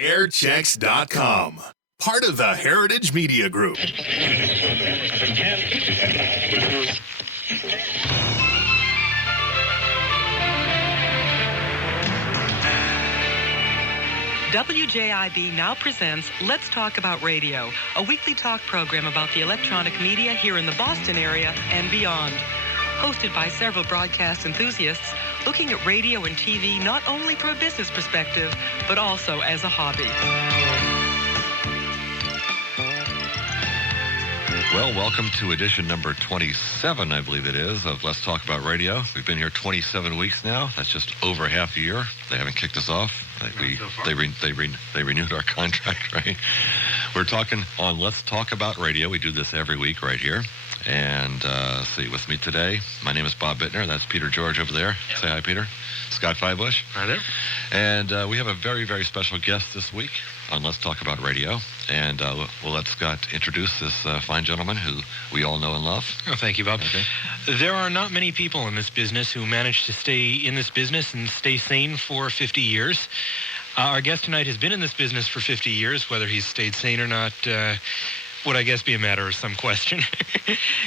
Airchecks.com. Part of the Heritage Media Group. WJIB now presents Let's Talk About Radio, a weekly talk program about the electronic media here in the Boston area and beyond. Hosted by several broadcast enthusiasts looking at radio and TV not only from a business perspective, but also as a hobby. Well, welcome to edition number 27, I believe it is, of Let's Talk About Radio. We've been here 27 weeks now. That's just over half a year. They haven't kicked us off. They renewed our contract, right? We're talking on Let's Talk About Radio. We do this every week right here. And see, with me today, my name is Bob Bittner. That's Peter George over there. Yep. Say hi, Peter. Scott Fybush. Hi there. And we have a very, very special guest this week on Let's Talk About Radio. And we'll let Scott introduce this fine gentleman who we all know and love. Oh, thank you, Bob. Okay. There are not many people in this business who manage to stay in this business and stay sane for 50 years. Our guest tonight has been in this business for 50 years. Whether he's stayed sane or not would, I guess, be a matter of some question.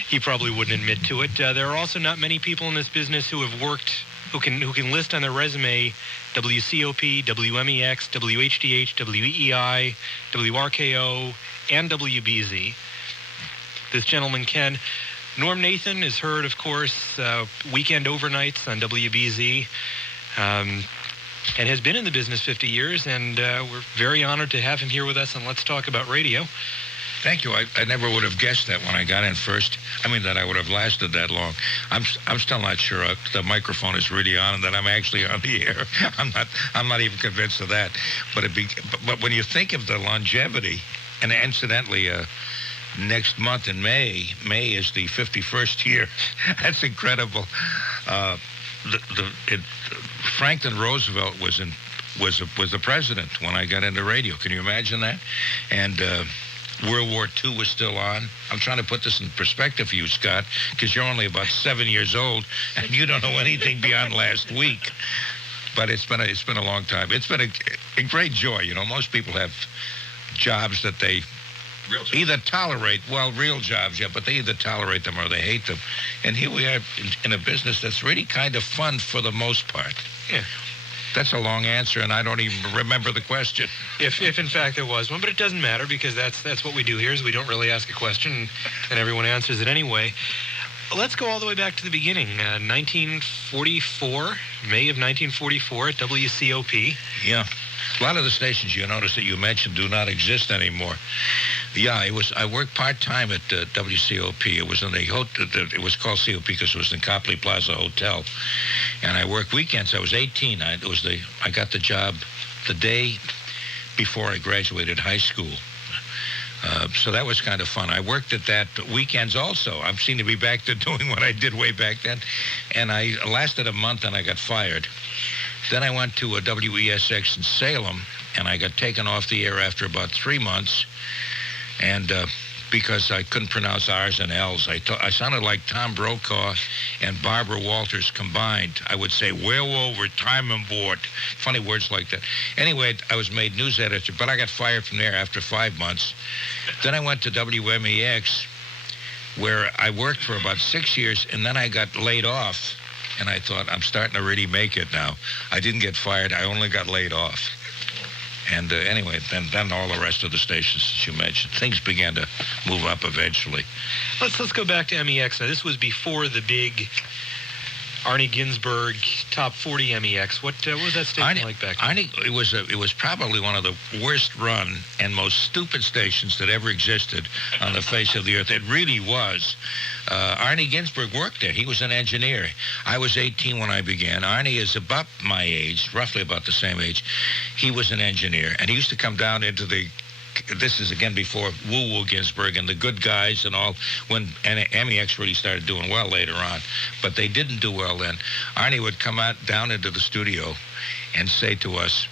He probably wouldn't admit to it. There are also not many people in this business who have worked, who can list on their resume WCOP, WMEX, WHDH, WEEI, WRKO, and WBZ. This gentleman can. Norm Nathan is heard, of course, weekend overnights on WBZ, and has been in the business 50 years, and we're very honored to have him here with us on Let's Talk About Radio. Thank you. I never would have guessed that when I got in first. I mean, that I would have lasted that long. I'm still not sure the microphone is really on and that I'm actually on the air. I'm not even convinced of that. But when you think of the longevity, and incidentally, next month in May is the 51st year. That's incredible. Franklin Roosevelt was the president when I got into radio. Can you imagine that? And World War II was still on. I'm trying to put this in perspective for you, Scott, because you're only about 7 years old and you don't know anything beyond last week. But it's been a long time. It's been a great joy. You know, most people have jobs that they either tolerate, real jobs, yeah, but they either tolerate them or they hate them. And here we are in a business that's really kind of fun for the most part. Yeah. That's a long answer, and I don't even remember the question. If in fact there was one, but it doesn't matter because that's what we do here is we don't really ask a question and everyone answers it anyway. Let's go all the way back to the beginning. 1944, May of 1944 at WCOP. Yeah. A lot of the stations you notice that you mentioned do not exist anymore. Yeah, I worked part-time at WCOP. It was in it was called COP because it was in Copley Plaza Hotel. And I worked weekends. I was 18. I got the job the day before I graduated high school. So that was kind of fun. I worked at that weekends also. I seem to be back to doing what I did way back then. And I lasted a month and I got fired. Then I went to a WESX in Salem, and I got taken off the air after about 3 months. And because I couldn't pronounce R's and L's, I sounded like Tom Brokaw and Barbara Walters combined. I would say werewolf, retirement board, funny words like that. Anyway, I was made news editor, but I got fired from there after 5 months. Then I went to WMEX, where I worked for about 6 years, and then I got laid off. And I thought, I'm starting to really make it now. I didn't get fired. I only got laid off. And anyway, then all the rest of the stations that you mentioned, things began to move up eventually. Let's go back to MEX. Now, this was before the big Arnie Ginsberg Top 40 MEX. What was that station like back then? It was probably one of the worst run and most stupid stations that ever existed on the face of the earth. It really was. Arnie Ginsberg worked there. He was an engineer. I was 18 when I began. Arnie is about my age, roughly about the same age. He was an engineer, and he used to come down into the this is again before Woo Ginsberg and the Good Guys and all, when MEX really started doing well later on, but they didn't do well then. Arnie would come out down into the studio and say to us,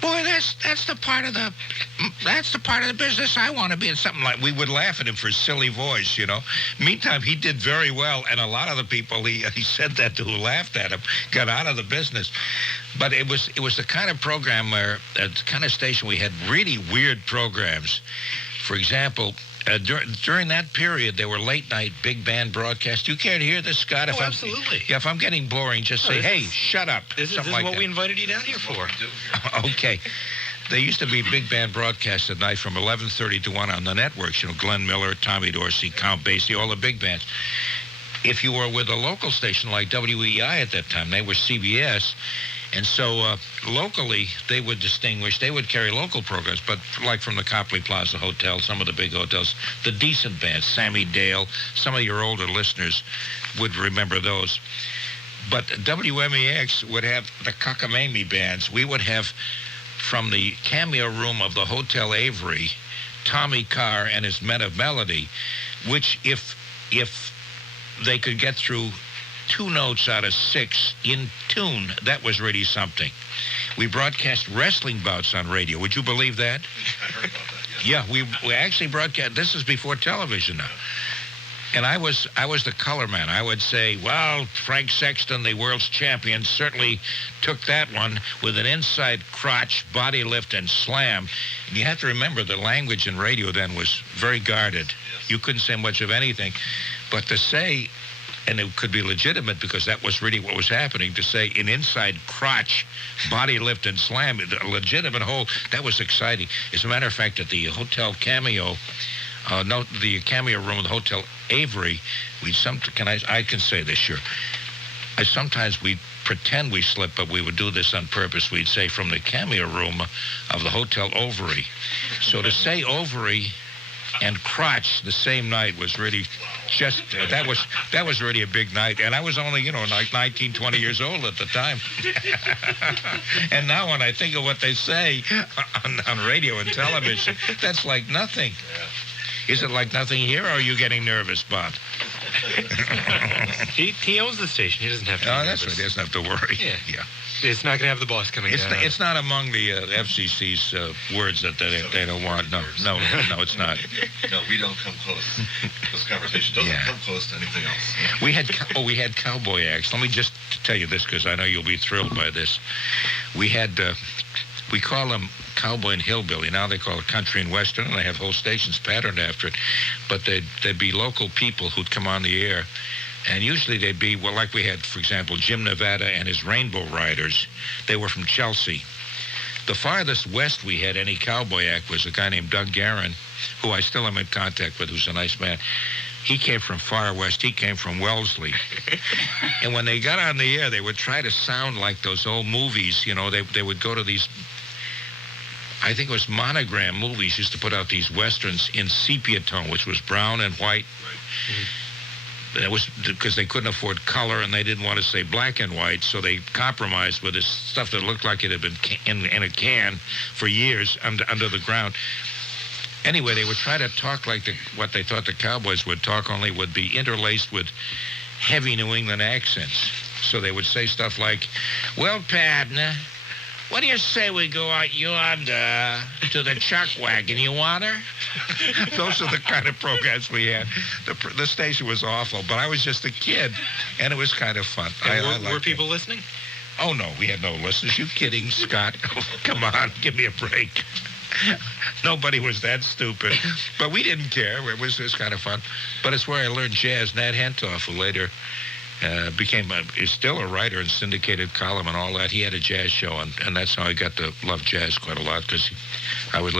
"Boy, that that's the part of the business I want to be in. Something like, we would laugh at him for his silly voice, you know. Meantime, he did very well, and a lot of the people he said that to who laughed at him got out of the business. But it was the kind of program where, the kind of station we had really weird programs. For example, during that period, there were late-night big band broadcasts. Do you care to hear this, Scott? Absolutely. If I'm getting boring, just say, hey, shut up. This is what we invited you down here for. Okay. There used to be big band broadcasts at night from 11:30 to 1 on the networks. You know, Glenn Miller, Tommy Dorsey, Count Basie, all the big bands. If you were with a local station like WEI at that time, they were CBS. And so locally, they would carry local programs, but like from the Copley Plaza Hotel, some of the big hotels, the decent bands, Sammy Dale, some of your older listeners would remember those. But WMEX would have the cockamamie bands. We would have, from the cameo room of the Hotel Avery, Tommy Carr and his Men of Melody, which if they could get through 2 notes out of 6 in tune, that was really something. We broadcast wrestling bouts on radio. Would you believe that? I heard about that, Yeah, we actually broadcast. This is before television now. And I was the color man. I would say, well, Frank Sexton, the world's champion, certainly took that one with an inside crotch, body lift, and slam. And you have to remember the language in radio then was very guarded. Yes. You couldn't say much of anything. But to say, and it could be legitimate because that was really what was happening, to say an inside crotch, body lift, and slam, a legitimate hold, that was exciting. As a matter of fact, at the Hotel Cameo, the cameo room of the Hotel Avery, I can say this, sure. Sometimes we'd pretend we slipped, but we would do this on purpose. We'd say from the cameo room of the Hotel Ovary. So to say ovary and crotch the same night was really just, that was really a big night. And I was only, like 19, 20 years old at the time. And now when I think of what they say on radio and television, that's like nothing. Is it like nothing here, or are you getting nervous, Bob? He owns the station. He doesn't have to be that's nervous. right. He doesn't have to worry. Yeah. It's not going to have the boss coming down. It's not among the FCC's words that they don't want. No, it's not. No, we don't come close. This conversation doesn't come close to anything else. We had Cowboy acts. Let me just tell you this, because I know you'll be thrilled by this. We had, we call them Cowboy and Hillbilly. Now they call it Country and Western, and they have whole stations patterned after it. But they'd be local people who'd come on the air. And usually they'd be, well, like we had, for example, Jim Nevada and his Rainbow Riders. They were from Chelsea. The farthest west we had any cowboy act was a guy named Doug Garan, who I still am in contact with, who's a nice man. He came from far west. He came from Wellesley. And when they got on the air, they would try to sound like those old movies. They would go to these, I think it was Monogram movies, used to put out these westerns in sepia tone, which was brown and white. Right. Mm-hmm. That was because they couldn't afford color, and they didn't want to say black and white, so they compromised with this stuff that looked like it had been in a can for years under the ground. Anyway, they would try to talk like what they thought the Cowboys would talk, only would be interlaced with heavy New England accents. So they would say stuff like, well, partner, what do you say we go out yonder to the chuck wagon? You want her? Those are the kind of programs we had. The station was awful, but I was just a kid, and it was kind of fun. Were people listening? Oh, no, we had no listeners. You kidding, Scott? Come on, give me a break. Nobody was that stupid. But we didn't care. It was kind of fun. But it's where I learned jazz. Nat Hentoff, who later is still a writer and syndicated column and all that. He had a jazz show, and that's how I got to love jazz quite a lot, because I would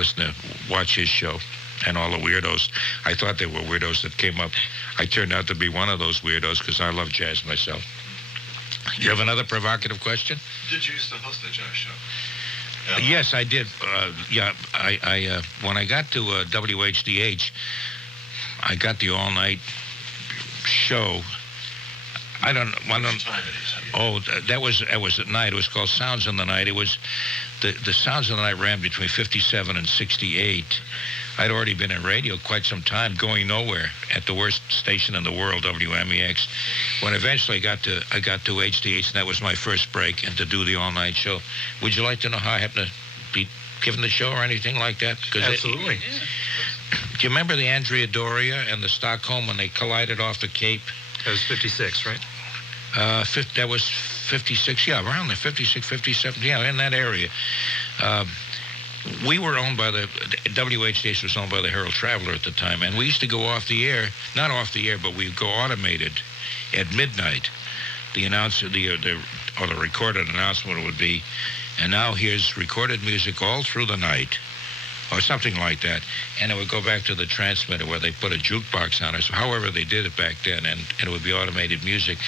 watch his show and all the weirdos. I thought they were weirdos that came up. I turned out to be one of those weirdos because I love jazz myself. You have another provocative question? Did you used to host a jazz show? Yes, I did. I when I got to WHDH, I got the all-night show. I don't. Oh, that was at night. It was called Sounds in the Night. It was the Sounds in the Night ran between 57 and 68. I'd already been in radio quite some time, going nowhere at the worst station in the world, WMEX. When eventually I got to HDH, and that was my first break, and to do the all-night show. Would you like to know how I happened to be given the show or anything like that? Absolutely. Do you remember the Andrea Doria and the Stockholm when they collided off the Cape? That was 56, right? That was 56, yeah, around there, 56, 57, yeah, in that area. We were owned by the WHDA was owned by the Herald Traveler at the time, and we used to go off the air, not off the air, but we'd go automated at midnight. The announcer, the recorded announcement would be, and now here's recorded music all through the night, or something like that, and it would go back to the transmitter where they put a jukebox on it, so however they did it back then, and it would be automated music.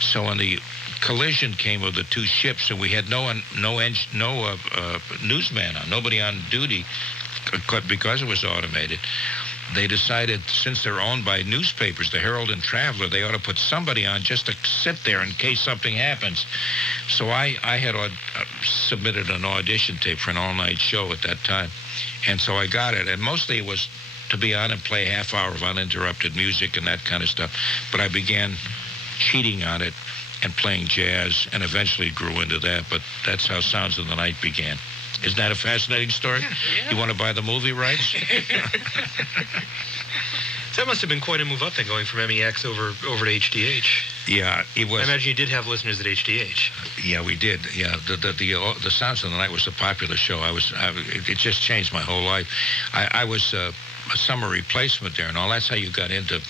So when the collision came of the two ships, and we had no newsman on, nobody on duty, because it was automated, they decided, since they're owned by newspapers, the Herald and Traveler, they ought to put somebody on just to sit there in case something happens. So I had submitted an audition tape for an all-night show at that time. And so I got it. And mostly it was to be on and play a half hour of uninterrupted music and that kind of stuff. But I began cheating on it and playing jazz, and eventually grew into that. But that's how Sounds of the Night began. Isn't that a fascinating story? Yeah. You want to buy the movie rights? That must have been quite a move up then, going from MEX over to HDH. Yeah, it was. I imagine you did have listeners at HDH. Yeah, we did. Yeah, the Sounds of the Night was a popular show. It just changed my whole life. I was a summer replacement there and all. That's how you got into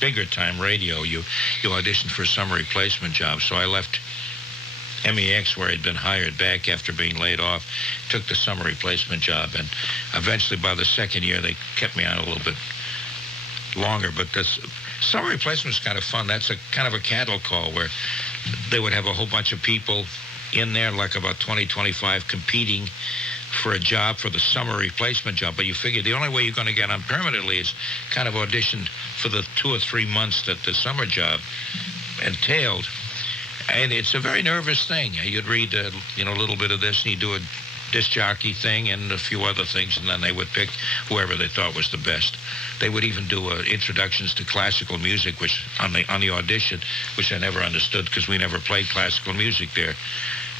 bigger time radio. You auditioned for a summer replacement job. So I left MEX, where I'd been hired back after being laid off, took the summer replacement job, and eventually by the second year they kept me on a little bit longer. But this summer replacement is kind of fun. That's a kind of a cattle call where they would have a whole bunch of people in there, like about 20, 25, competing for a job, for the summer replacement job. But you figure the only way you're going to get on permanently is kind of audition for the 2 or 3 months that the summer job entailed. And it's a very nervous thing. You'd read, a little bit of this, and you'd do a disc jockey thing and a few other things, and then they would pick whoever they thought was the best. They would even do introductions to classical music, which on the audition, which I never understood because we never played classical music there.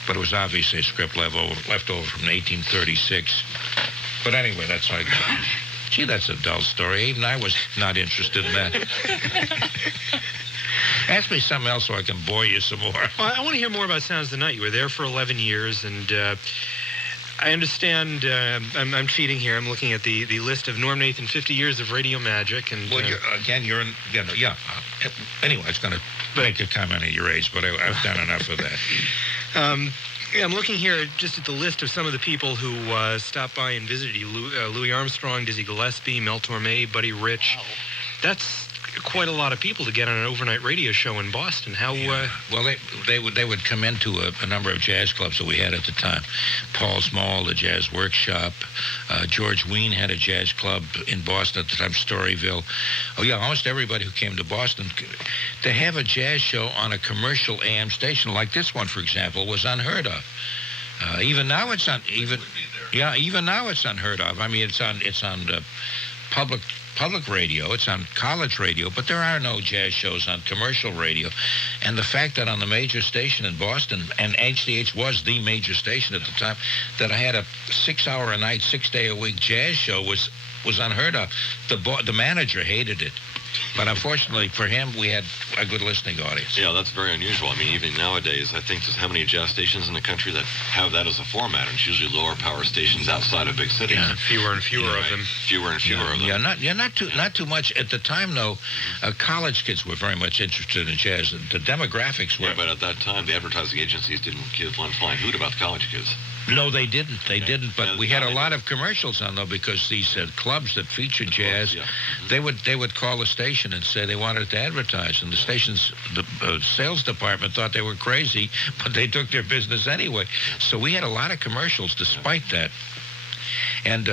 But it was obviously a script left over from 1836. But anyway, that's how I got it. Gee, that's a dull story. Even I was not interested in that. Ask me something else so I can bore you some more. Well, I want to hear more about Sounds of the Night. You were there for 11 years, and I understand, I'm cheating here. I'm looking at the list of Norm Nathan 50 years of radio magic. And well, you're in, yeah. Anyway, I was going to make a comment at your age, but I've done enough of that. I'm looking here just at the list of some of the people who stopped by and visited you. Louis Armstrong, Dizzy Gillespie, Mel Torme, Buddy Rich. Wow. That's quite a lot of people to get on an overnight radio show in Boston. How? Yeah. Well, they would come into a number of jazz clubs that we had at the time. Paul's Mall, the Jazz Workshop. George Wein had a jazz club in Boston at the time, Storyville. Oh yeah, almost everybody who came to Boston, to have a jazz show on a commercial AM station like this one, for example, was unheard of. Even now it's even now it's unheard of. I mean, it's on public radio, it's on college radio, but there are no jazz shows on commercial radio. And the fact that on the major station in Boston, and HDH was the major station at the time, that I had a 6-hour a night, 6-day-a-week jazz show was unheard of. The manager hated it. But unfortunately for him, we had a good listening audience. Yeah, that's very unusual. I mean, even nowadays, I think there's how many jazz stations in the country that have that as a format, and it's usually lower power stations outside of big cities. Yeah, fewer and fewer of them. Fewer and fewer of them. Yeah, not too much. At the time, though, college kids were very much interested in jazz. The demographics were. Yeah, but at that time, the advertising agencies didn't give one flying hoot about the college kids. No, they didn't. But we had a lot of commercials on, though, because these clubs that featured jazz, they would call the station and say they wanted to advertise, and the station's sales department thought they were crazy, but they took their business anyway. So we had a lot of commercials despite that. And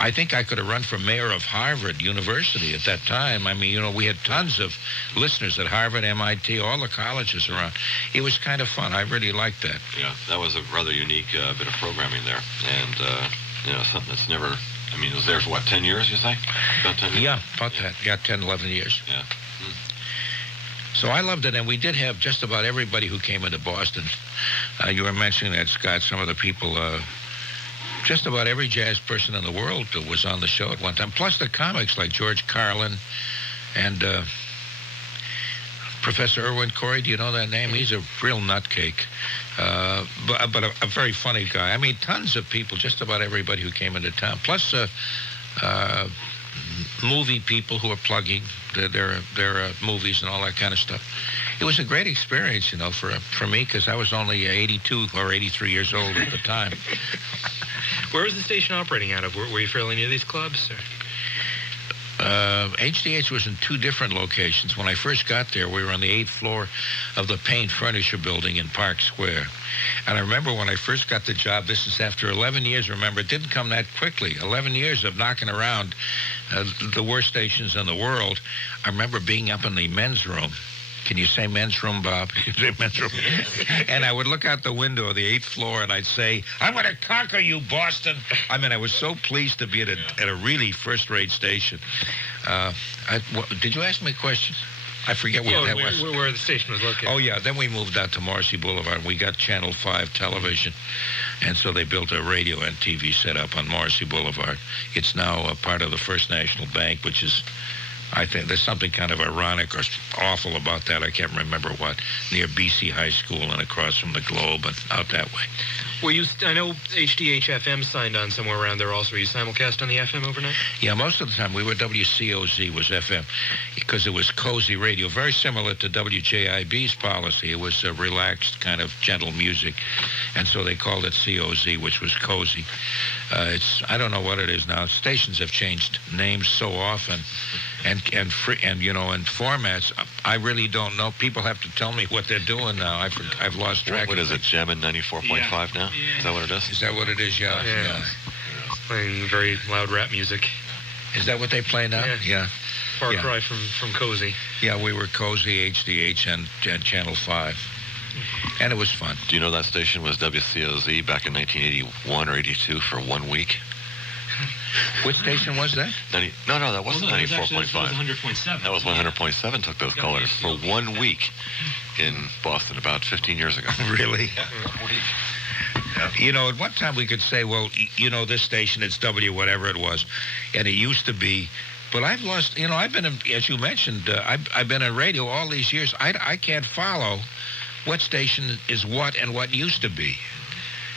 I think I could have run for mayor of Harvard University at that time. I mean, we had tons of listeners at Harvard, MIT, all the colleges around. It was kind of fun. I really liked that. Yeah, that was a rather unique bit of programming there. And, something that's never, I mean, it was there for, 10 years, you say? About 10 years? Yeah, about that. Yeah, 10, 11 years. Yeah. So I loved it, and we did have just about everybody who came into Boston. You were mentioning that, Scott, some of the people just about every jazz person in the world was on the show at one time. Plus the comics like George Carlin and Professor Irwin Corey. Do you know that name? He's a real nutcake, but a very funny guy. I mean, tons of people, just about everybody who came into town. Plus movie people who are plugging their movies and all that kind of stuff. It was a great experience, you know, for me, because I was only 82 or 83 years old at the time. Where was the station operating out of? Were you fairly near these clubs? Or? HDH was in two different locations. When I first got there, we were on the 8th floor of the Paint Furniture Building in Park Square. And I remember when I first got the job, this is after 11 years, remember, it didn't come that quickly. 11 years of knocking around the worst stations in the world. I remember being up in the men's room. Can you say men's room, Bob? Men's room. And I would look out the window of the 8th floor and I'd say, I'm going to conquer you, Boston. I mean, I was so pleased to be at a really first-rate station. Did you ask me questions? I forget where that was. Where the station was located. Oh, yeah. Then we moved out to Marcy Boulevard. We got Channel 5 television. And so they built a radio and TV setup on Marcy Boulevard. It's now a part of the First National Bank, which is... I think there's something kind of ironic or awful about that. I can't remember what. Near BC High School and across from the Globe and out that way. Well, I know HDH-FM signed on somewhere around there also. Were you simulcast on the FM overnight? Yeah, most of the time we were WCOZ was FM because it was cozy radio, very similar to WJIB's policy. It was relaxed, kind of gentle music, and so they called it COZ, which was cozy. I don't know what it is now. Stations have changed names so often, and formats. I really don't know. People have to tell me what they're doing now. I've lost track. What is it? Gem 94.5 now? Yeah. Is that what it is? Is that what it is? Yeah. Playing very loud rap music. Is that what they play now? Yeah. Far cry from cozy. Yeah, we were cozy, HDH, and Channel 5. And it was fun. Do you know that station was WCOZ back in 1981 or 82 for 1 week? Which station was that? No, that wasn't 94.5. That was 100.7. That was 100.7 took those colors for 1 week in Boston about 15 years ago. Really? You know, at one time we could say, well, you know, this station, it's W whatever it was, and it used to be. But I've lost, I've been, as you mentioned, I've been in radio all these years. I can't follow what station is what and what used to be.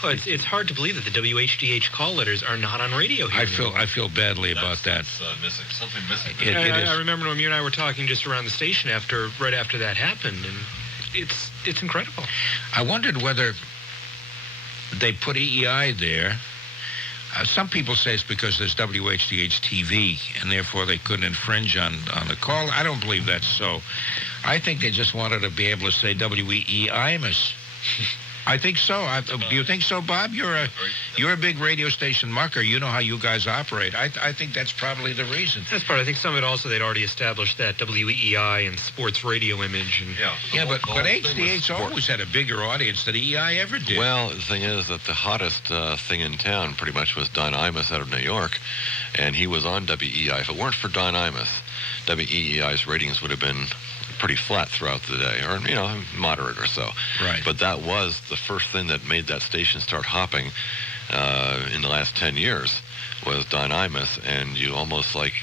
Well, it's hard to believe that the WHDH call letters are not on radio here. I feel badly about that. That's missing. Something missing. I remember when you and I were talking just around the station right after that happened, and it's incredible. I wondered whether they put EEI there. Some people say it's because there's WHDH TV, and therefore they couldn't infringe on the call. I don't believe that's so. I think they just wanted to be able to say WEEImus. I think so. Do you think so, Bob? You're a big radio station mucker. You know how you guys operate. I think that's probably the reason. That's part. I think some of it also they'd already established that WEEI and sports radio image. And but HDH always had a bigger audience than EEI ever did. Well, the thing is that the hottest thing in town pretty much was Don Imus out of New York, and he was on WEEI. If it weren't for Don Imus, WEEI's ratings would have been pretty flat throughout the day, or moderate or so. Right. But that was the first thing that made that station start hopping in the last 10 years was Don Imus, and you almost like,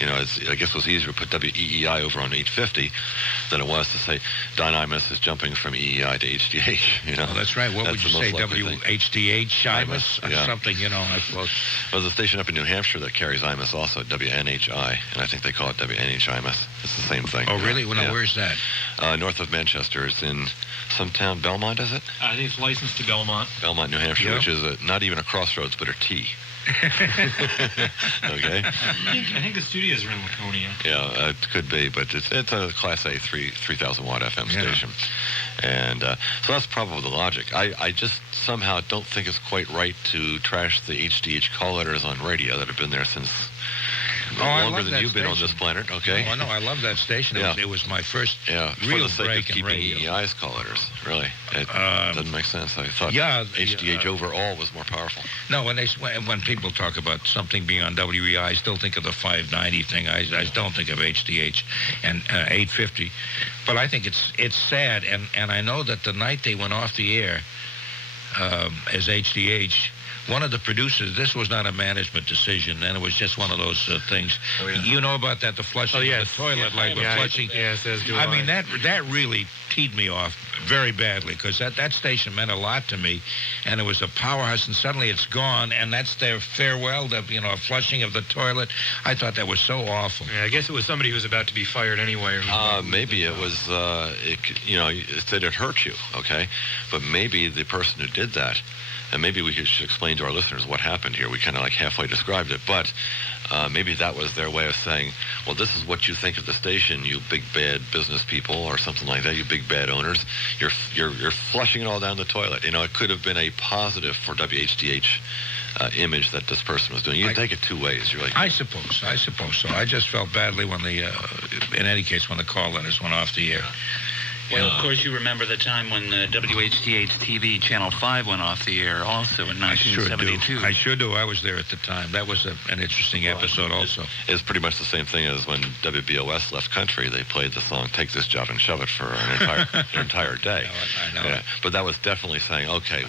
I guess it was easier to put WEEI over on 850 than it was to say Don Imus is jumping from EEI to HDH. Oh, that's right. What would you say, WHDH, Imus, or something, I suppose. Well, there's a station up in New Hampshire that carries Imus also, WNHI, and I think they call it WNH Imus. It's the same thing. Oh, really? Well, where's that? North of Manchester. It's in some town, Belmont, is it? I think it's licensed to Belmont. Belmont, New Hampshire, which is not even a crossroads, but a T. Okay. I think the studios are in Laconia. Yeah, it could be, but it's a Class A 3,000 watt FM station, and so that's probably the logic. I just somehow don't think it's quite right to trash the HDH call letters on radio that have been there since longer than you've been on this planet. Okay. Oh, no, I love that station. It was my first real break in radio. EEI's call letters, really. It doesn't make sense. I thought HDH overall was more powerful. No, when people talk about something being on WEI, I still think of the 590 thing. I don't think of HDH and 850. But I think it's sad, and I know that the night they went off the air as HDH, one of the producers, this was not a management decision, and it was just one of those things. Oh, yeah. You know about that, the flushing of the toilet, flushing. Yes, as do I mean, that really teed me off very badly, because that station meant a lot to me, and it was a powerhouse, and suddenly it's gone, and that's their farewell, flushing of the toilet. I thought that was so awful. Yeah, I guess it was somebody who was about to be fired anyway. Maybe it was, that it hurt you, okay? But maybe the person who did that, and maybe we should explain to our listeners what happened here. We kind of like halfway described it, but maybe that was their way of saying, well, this is what you think of the station, you big bad business people, or something like that, you big bad owners. You're flushing it all down the toilet. It could have been a positive for WHDH image that this person was doing. You take it two ways. You're like, I suppose so. I just felt badly when in any case, when the call letters went off the air. Well, of course, you remember the time when WHDH TV Channel 5 went off the air also in 1972. I sure do. I was there at the time. That was an interesting episode also. It's pretty much the same thing as when WBOS left country. They played the song Take This Job and Shove It for an entire day. I know. Yeah. But that was definitely saying, okay,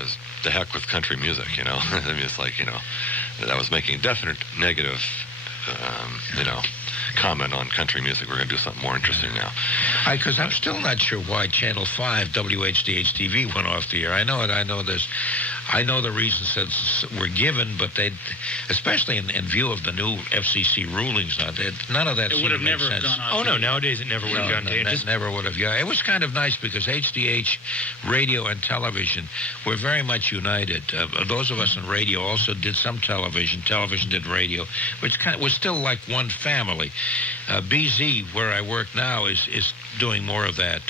as the heck with country music, I mean, it's like, that was making definite negative, comment on country music. We're going to do something more interesting now. Because I'm still not sure why Channel 5 WHDH TV went off the air. I know the reasons that were given, but they, especially in view of the new FCC rulings, none of that seemed to make sense. It would never have gone off. Oh, no, nowadays it never would have gone to air. Never would have. Yeah, it was kind of nice because HDH radio and television were very much united. Those of us in radio also did some television. Television did radio, which was still like one family. BZ, where I work now, is doing more of that.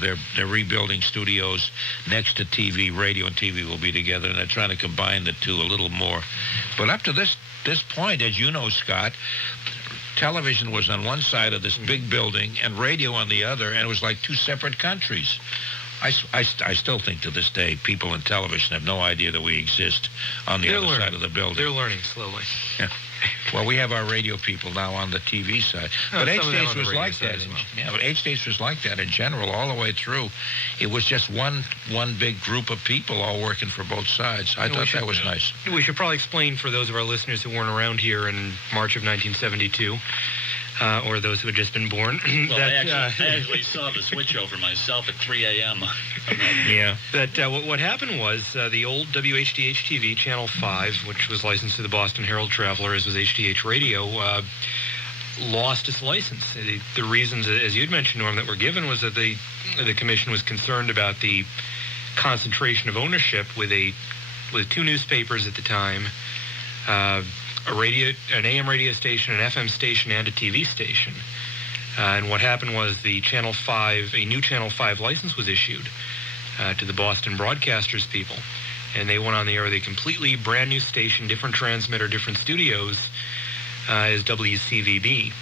They're rebuilding studios next to TV. Radio and TV will be together, and they're trying to combine the two a little more. But up to this point, as you know, Scott, television was on one side of this big building and radio on the other, and it was like two separate countries. I still think to this day people in television have no idea that we exist on the other side of the building. They're learning slowly. Yeah. Well, we have our radio people now on the TV side. But HDH was like that. But HDH was like that in general all the way through. It was just one big group of people all working for both sides. I thought that was nice. We should probably explain for those of our listeners who weren't around here in March of 1972, or those who had just been born. Well, I actually saw the switchover myself at 3 a.m. Yeah. What happened was the old WHDH TV, Channel 5, which was licensed to the Boston Herald Traveler, as was HDH Radio, lost its license. The reasons, as you'd mentioned, Norm, that were given was that the commission was concerned about the concentration of ownership with two newspapers at the time, an AM radio station, an FM station, and a TV station. And what happened was a new Channel 5 license was issued to the Boston broadcasters people. And they went on the air with a completely brand new station, different transmitter, different studios, as WCVB.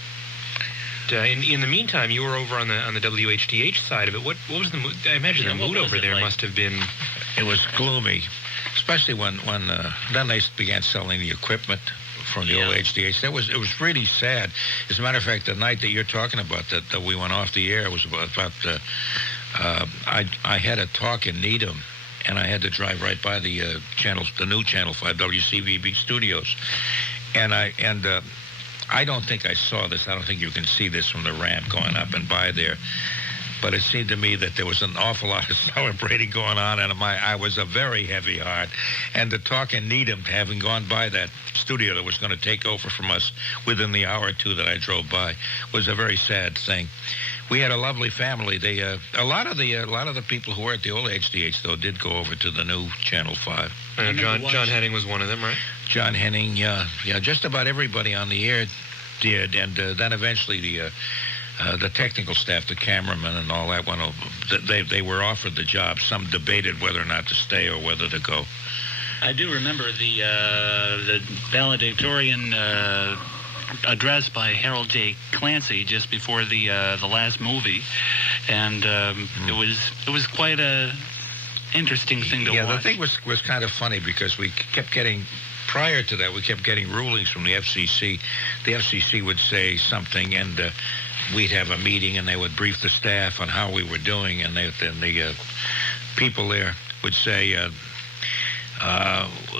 In the meantime, you were over on the WHDH side of it. What was the mood? I imagine the mood over there must have been... It was gloomy, especially when then they began selling the equipment from the old HDH. It was really sad. As a matter of fact, the night that you're talking about that we went off the air was about I had a talk in Needham, and I had to drive right by the new Channel 5 WCVB studios, and I don't think I saw this. I don't think you can see this from the ramp going up and by there. But it seemed to me that there was an awful lot of celebrating going on, and I was a very heavy heart. And the talk in Needham, having gone by that studio that was going to take over from us within the hour or two that I drove by, was a very sad thing. We had a lovely family. They a lot of the people who were at the old HDH though did go over to the new Channel 5. John Henning was one of them, right? John Henning, yeah, just about everybody on the air did, and then eventually the technical staff, the cameramen and all that, they were offered the job. Some debated whether or not to stay or whether to go. I do remember the valedictorian address by Harold J. Clancy just before the last movie, and it was quite a interesting thing to watch. Yeah, the thing was kind of funny because we kept getting. Prior to that, we kept getting rulings from the FCC. The FCC would say something, and we'd have a meeting, and they would brief the staff on how we were doing, and the people there would say,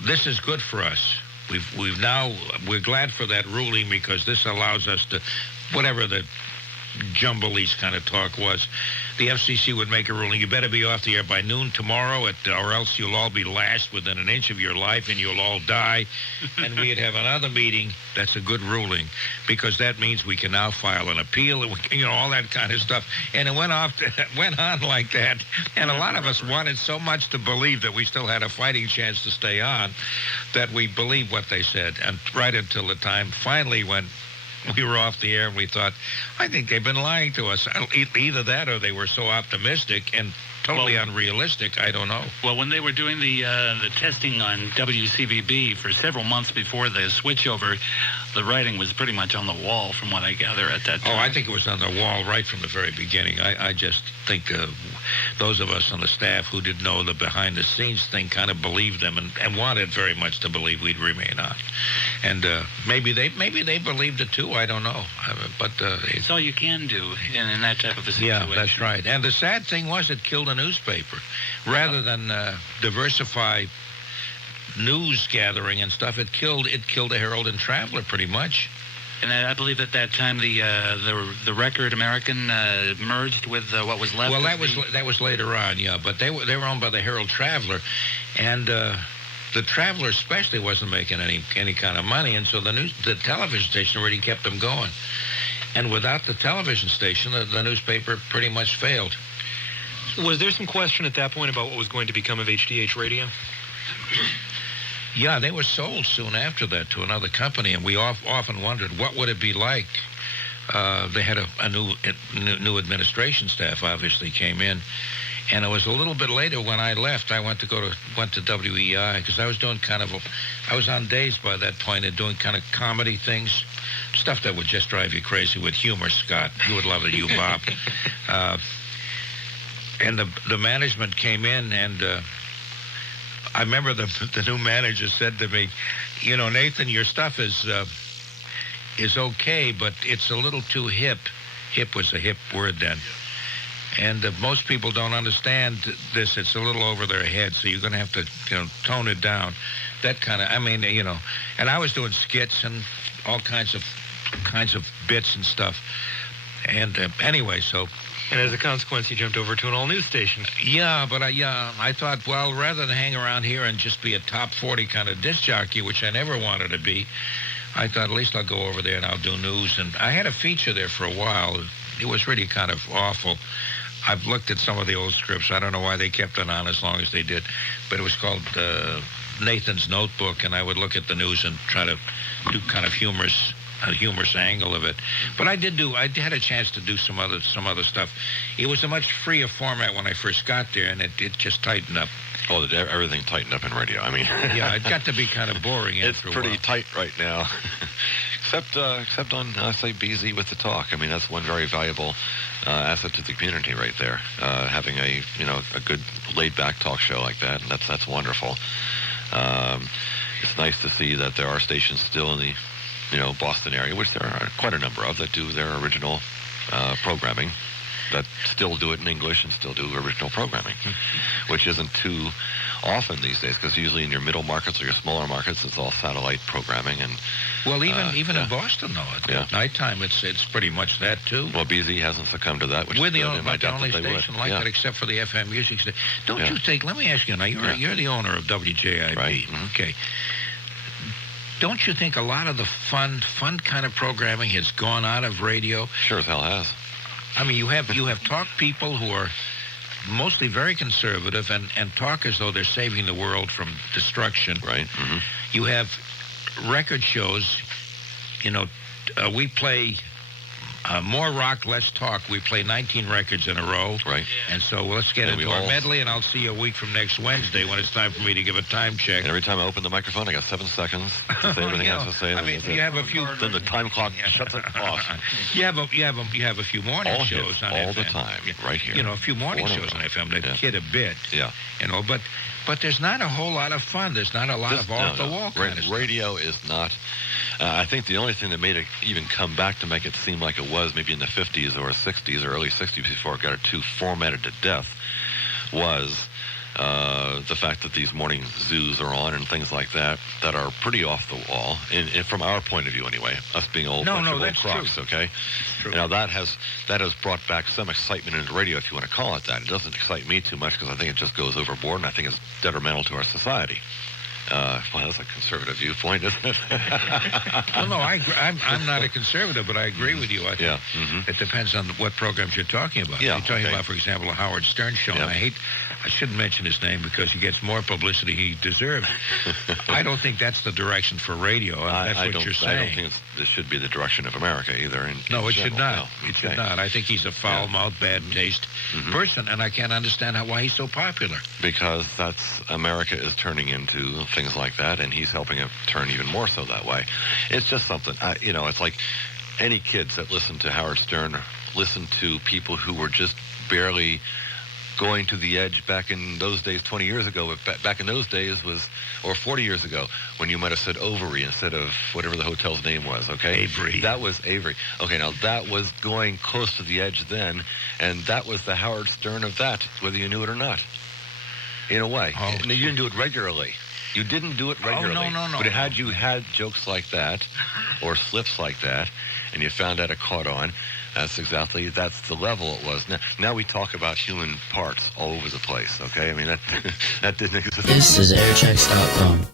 This is good for us. We're glad for that ruling because this allows us to, whatever the jumble-lease kind of talk was, the FCC would make a ruling. You better be off the air by noon tomorrow, or else you'll all be lashed within an inch of your life and you'll all die. And we'd have another meeting. That's a good ruling because that means we can now file an appeal and we can, all that kind of stuff. And it went on like that. And a lot of us wanted so much to believe that we still had a fighting chance to stay on that we believed what they said. And right until the time finally when we were off the air and we thought, I think they've been lying to us. Either that or they were so optimistic and totally unrealistic. I don't know. Well, when they were doing the testing on WCBB for several months before the switchover, the writing was pretty much on the wall from what I gather at that time. Oh, I think it was on the wall right from the very beginning. I just think those of us on the staff who didn't know the behind-the-scenes thing kind of believed them and wanted very much to believe we'd remain on. And maybe they believed it too. I don't know. But it's all you can do in that type of a situation. Yeah, that's right. And the sad thing was it killed a newspaper. Rather than diversify news gathering and stuff, it killed the Herald and Traveler pretty much. And I believe at that time the Record American merged with what was left. Well, that was later on, yeah. But they were owned by the Herald Traveler, and the Traveler especially wasn't making any kind of money, and so the television station really kept them going. And without the television station, the newspaper pretty much failed. Was there some question at that point about what was going to become of HDH Radio? Yeah, they were sold soon after that to another company, and we often wondered what would it be like. They had a new administration staff obviously came in, and it was a little bit later when I left. I went to WEI because I was doing I was on days by that point and doing kind of comedy things, stuff that would just drive you crazy with humor. Scott, you would love it, you Bob. And the management came in, and I remember the new manager said to me, Nathan, your stuff is okay, but it's a little too hip. Hip was a hip word then. And most people don't understand this. It's a little over their head, so you're going to have to tone it down. That kind of, and I was doing skits and all kinds of bits and stuff. And anyway, so... And as a consequence, you jumped over to an all-news station. Yeah, but I thought, well, rather than hang around here and just be a top 40 kind of disc jockey, which I never wanted to be, I thought at least I'll go over there and I'll do news. And I had a feature there for a while. It was really kind of awful. I've looked at some of the old scripts. I don't know why they kept it on as long as they did, but it was called Nathan's Notebook, and I would look at the news and try to do kind of a humorous angle of it. But I had a chance to do some other stuff. It was a much freer format when I first got there, and it just tightened up. Oh, everything tightened up in radio. Yeah, it got to be kind of boring. It's pretty tight right now, except on say BZ with the talk. That's one very valuable asset to the community right there. Having a good laid back talk show like that, and that's wonderful. It's nice to see that there are stations still in the Boston area, which there are quite a number of, that do their original programming, that still do it in English and still do original programming, which isn't too often these days, because usually in your middle markets or your smaller markets, it's all satellite programming. And well, even in Boston, though, at nighttime, it's pretty much that, too. Well, BZ hasn't succumbed to that, which we're is the good, only station like that, except for the FM music station. Don't you think, let me ask you now, you're the owner of WJIB, right? Mm-hmm. Okay. Don't you think a lot of the fun kind of programming has gone out of radio? Sure as hell has. You have talk people who are mostly very conservative and talk as though they're saving the world from destruction. Right. Mm-hmm. You have record shows. We play more rock, less talk. We play 19 records in a row. Right. And so let's get into our medley, and I'll see you a week from next Wednesday when it's time for me to give a time check. And every time I open the microphone, I got 7 seconds to say everything I have to say. You have a few. Then the time clock shuts it off. You have a few morning shows on FM. All the time, right here. A few morning shows on FM that kid a bit. Yeah. But there's not a whole lot of fun. There's not a lot of off-the-wall kind of stuff. Radio is not... I think the only thing that made it even come back to make it seem like it was maybe in the 50s or 60s or early 60s before it got too formatted to death was the fact that these morning zoos are on and things like that are pretty off the wall, and from our point of view anyway, us being old that's crocs, true. okay? True. Now that has brought back some excitement into radio, if you want to call it that. It doesn't excite me too much because I think it just goes overboard, and I think it's detrimental to our society. Well, that's a conservative viewpoint, isn't it? Well, no, I'm not a conservative, but I agree with you. I think it depends on what programs you're talking about. Yeah, You're talking about, for example, a Howard Stern show, and I shouldn't mention his name because he gets more publicity he deserves. I don't think that's the direction for radio. That's what you're saying. I don't think this should be the direction of America either. No, it should not. No. It should not. I think he's a foul-mouthed, bad-taste person, and I can't understand why he's so popular. Because America is turning into things like that, and he's helping it turn even more so that way. It's just something, it's like any kids that listen to Howard Stern listen to people who were just barely going to the edge back in those days 20 years ago, but back in those days or 40 years ago, when you might have said Overy instead of whatever the hotel's name was, okay? Avery. That was Avery. Okay, now that was going close to the edge then, and that was the Howard Stern of that, whether you knew it or not, in a way. Oh. And you didn't do it regularly. You didn't do it regularly. Oh, no. But had you had jokes like that or slips like that, and you found out it caught on, that's the level it was. Now we talk about human parts all over the place, okay? I mean, that didn't exist. This is airchecks.com.